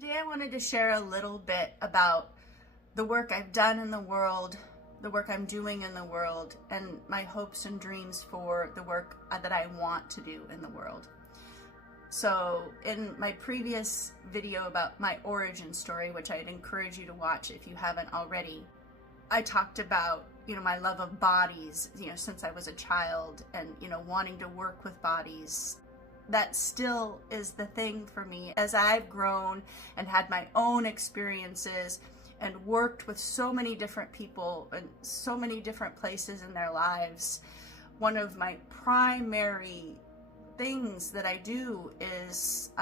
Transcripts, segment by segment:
Today I wanted to share a little bit about the work I've done in the world, the work I'm doing in the world, and my hopes and dreams for the work that I want to do in the world. So in my previous video about my origin story, which I'd encourage you to watch if you haven't already, I talked about, my love of bodies, since I was a child, and, wanting to work with bodies. That still is the thing for me as I've grown and had my own experiences and worked with so many different people and so many different places in their lives. One of my primary things that I do is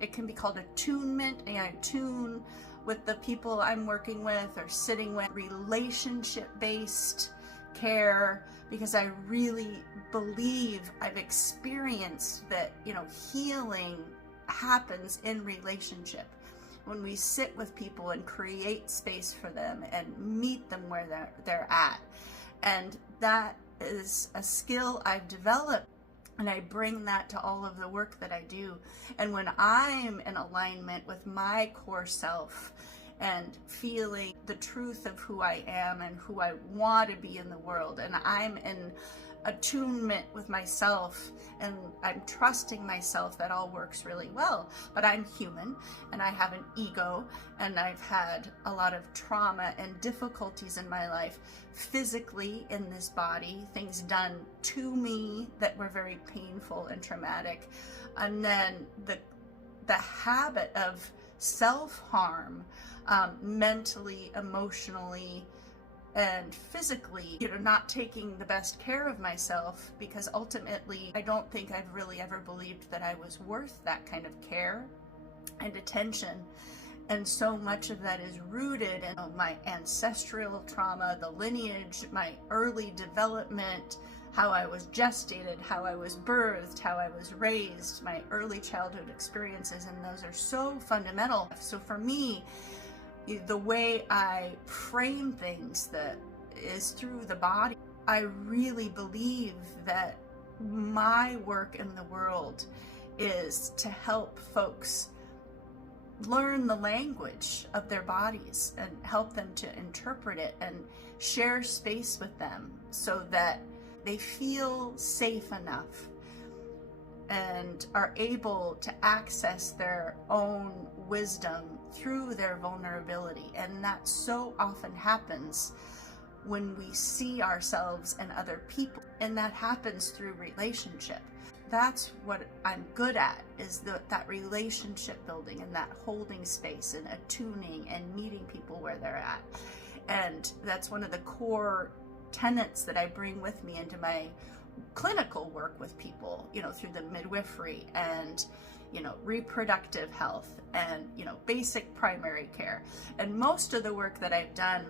it can be called attunement, and I attune with the people I'm working with or sitting with, relationship-based care, because I really believe I've experienced that, healing happens in relationship. When we sit with people and create space for them and meet them where they're at. And that is a skill I've developed, and I bring that to all of the work that I do. And when I'm in alignment with my core self and feeling the truth of who I am and who I want to be in the world, and I'm in attunement with myself and I'm trusting myself, that all works really well. But I'm human and I have an ego, and I've had a lot of trauma and difficulties in my life physically in this body, things done to me that were very painful and traumatic. And then the habit of self-harm, mentally, emotionally, and physically, not taking the best care of myself, because ultimately I don't think I've really ever believed that I was worth that kind of care and attention. And so much of that is rooted in my ancestral trauma, the lineage, my early development, how I was gestated, how I was birthed, how I was raised, my early childhood experiences, and those are so fundamental. So for me, the way I frame things is through the body. I really believe that my work in the world is to help folks learn the language of their bodies and help them to interpret it and share space with them so that they feel safe enough and are able to access their own wisdom through their vulnerability. And that so often happens when we see ourselves and other people, and that happens through relationship. That's what I'm good at, is that relationship building and that holding space and attuning and meeting people where they're at. And that's one of the core tenets that I bring with me into my clinical work with people, through the midwifery and, reproductive health and, basic primary care. And most of the work that I've done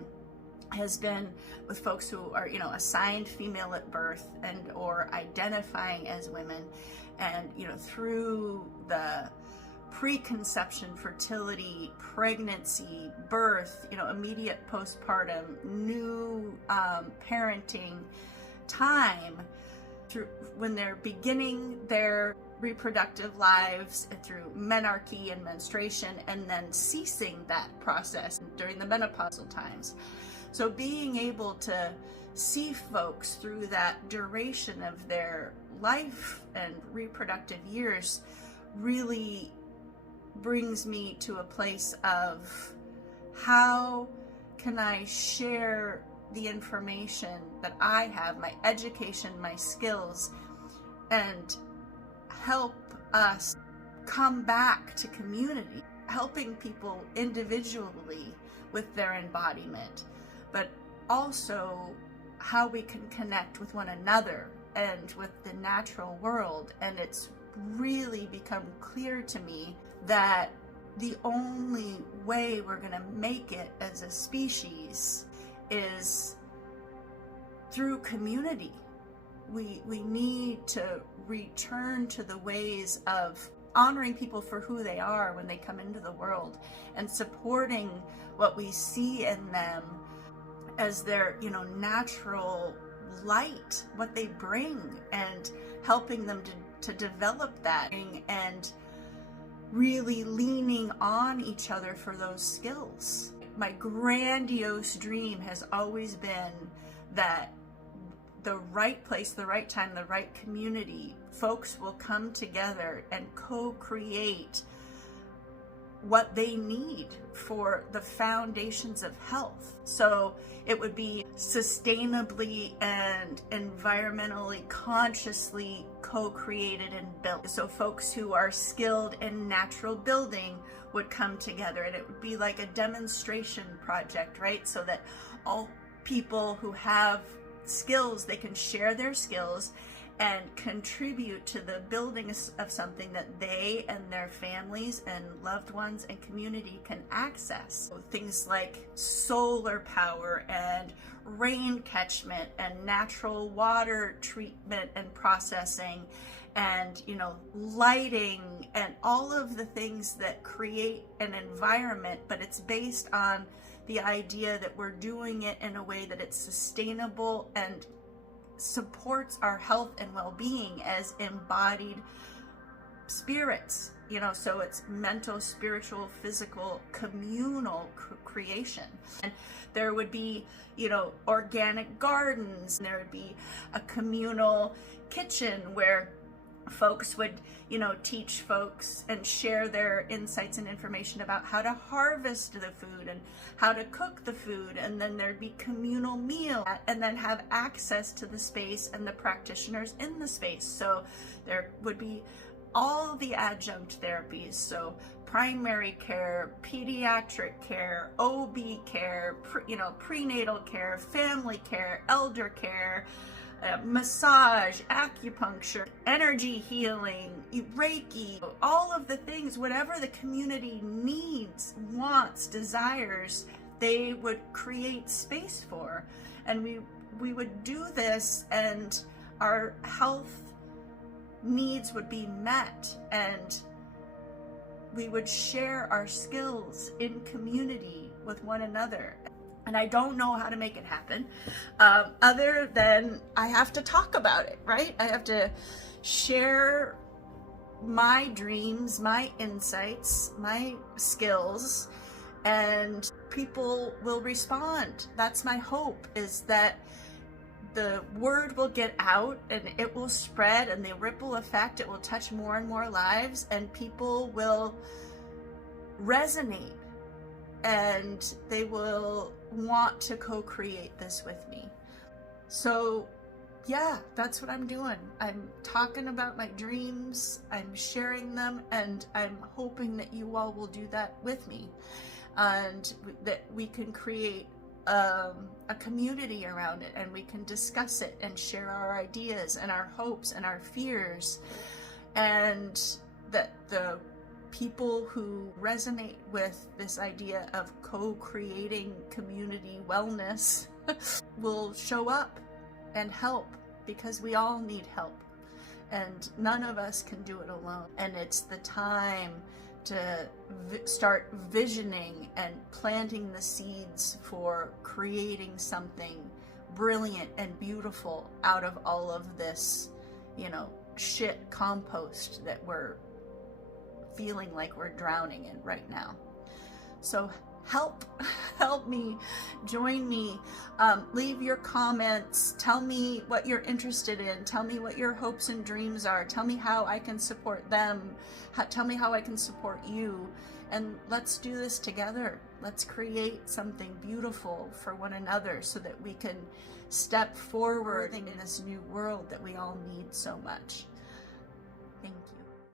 has been with folks who are, assigned female at birth and or identifying as women, and, through the preconception, fertility, pregnancy, birth, immediate postpartum, new parenting time, through when they're beginning their reproductive lives, through menarche and menstruation, and then ceasing that process during the menopausal times. So being able to see folks through that duration of their life and reproductive years really brings me to a place of how can I share the information that I have, my education, my skills, and help us come back to community, helping people individually with their embodiment, but also how we can connect with one another and with the natural world. And it's really become clear to me that the only way we're going to make it as a species is through community. We need to return to the ways of honoring people for who they are when they come into the world, and supporting what we see in them as their, natural light, what they bring, and helping them to develop that and really leaning on each other for those skills. My grandiose dream has always been that the right place, the right time, the right community, folks will come together and co-create what they need for the foundations of health. So it would be sustainably and environmentally consciously co-created and built. So folks who are skilled in natural building would come together, and it would be like a demonstration project, right? So that all people who have skills, they can share their skills and contribute to the building of something that they and their families and loved ones and community can access. So things like solar power and rain catchment and natural water treatment and processing, and lighting, and all of the things that create an environment, but it's based on the idea that we're doing it in a way that it's sustainable and supports our health and well-being as embodied spirits, so it's mental, spiritual, physical, communal creation. And there would be, organic gardens, and there would be a communal kitchen where folks would, teach folks and share their insights and information about how to harvest the food and how to cook the food. And then there'd be communal meal, and then have access to the space and the practitioners in the space. So there would be all the adjunct therapies. So primary care, pediatric care, OB care, prenatal care, family care, elder care, massage, acupuncture, energy healing, Reiki, all of the things, whatever the community needs, wants, desires, they would create space for. And we would do this, and our health needs would be met, and we would share our skills in community with one another. And I don't know how to make it happen, other than I have to talk about it, right? I have to share my dreams, my insights, my skills, and people will respond. That's my hope, is that the word will get out and it will spread, and the ripple effect, it will touch more and more lives, and people will resonate, and they will want to co-create this with me. So yeah, that's what I'm doing. I'm talking about my dreams, I'm sharing them, and I'm hoping that you all will do that with me, and that we can create a community around it, and we can discuss it and share our ideas and our hopes and our fears, and that the people who resonate with this idea of co-creating community wellness will show up and help, because we all need help, and none of us can do it alone. And it's the time to start visioning and planting the seeds for creating something brilliant and beautiful out of all of this, shit compost that we're feeling like we're drowning in right now. So help me, join me, leave your comments, tell me what you're interested in, tell me what your hopes and dreams are, tell me how I can support them, tell me how I can support you, and let's do this together. Let's create something beautiful for one another, so that we can step forward in this new world that we all need so much. Thank you.